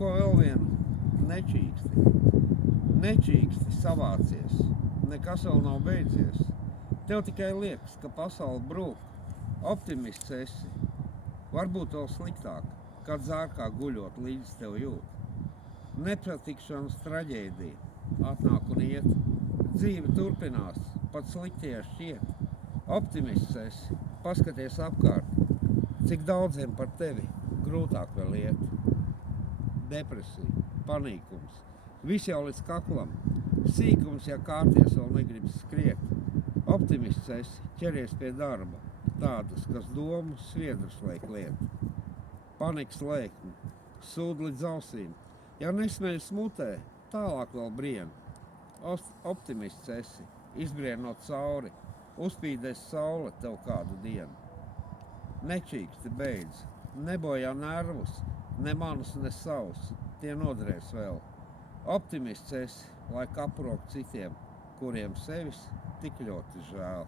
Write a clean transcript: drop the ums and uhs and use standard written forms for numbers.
ko vēl vienu? Nečīksti. Nečīksti, savācies. Nekas vēl nav beidzies. Tev tikai liekas, ka pasaule brūk. Optimists esi. Varbūt vēl sliktāk, kad zārkā guļot līdz tev jūt. Nepatikšanas traģēdija. Atnāk un iet. Dzīve turpinās, pat sliktie šķiet. Optimists esi. Paskaties apkārt. Cik daudziem par tevi grūtāk vēl iet. Depresija, panīkums. Viss jau līdz kaklam. Sīkums, ja kārties vēl negribas skriet. Optimists esi, ķeries pie darba. Tādas, kas domu sviedrus liek liet. Panikas lēkmi, sūd līdz ausīm. Ja nesmeļas mutē, tālāk vēl brien. Optimists esi, izbrienot cauri. Uzspīdēs saule tev kādu dienu. Nečīksti beidz, nebojā nervus, ne manus, ne savus, tie noderēs vēl. Optimists esi, lai kaprok citiem, kuriem sevis tik ļoti žēl.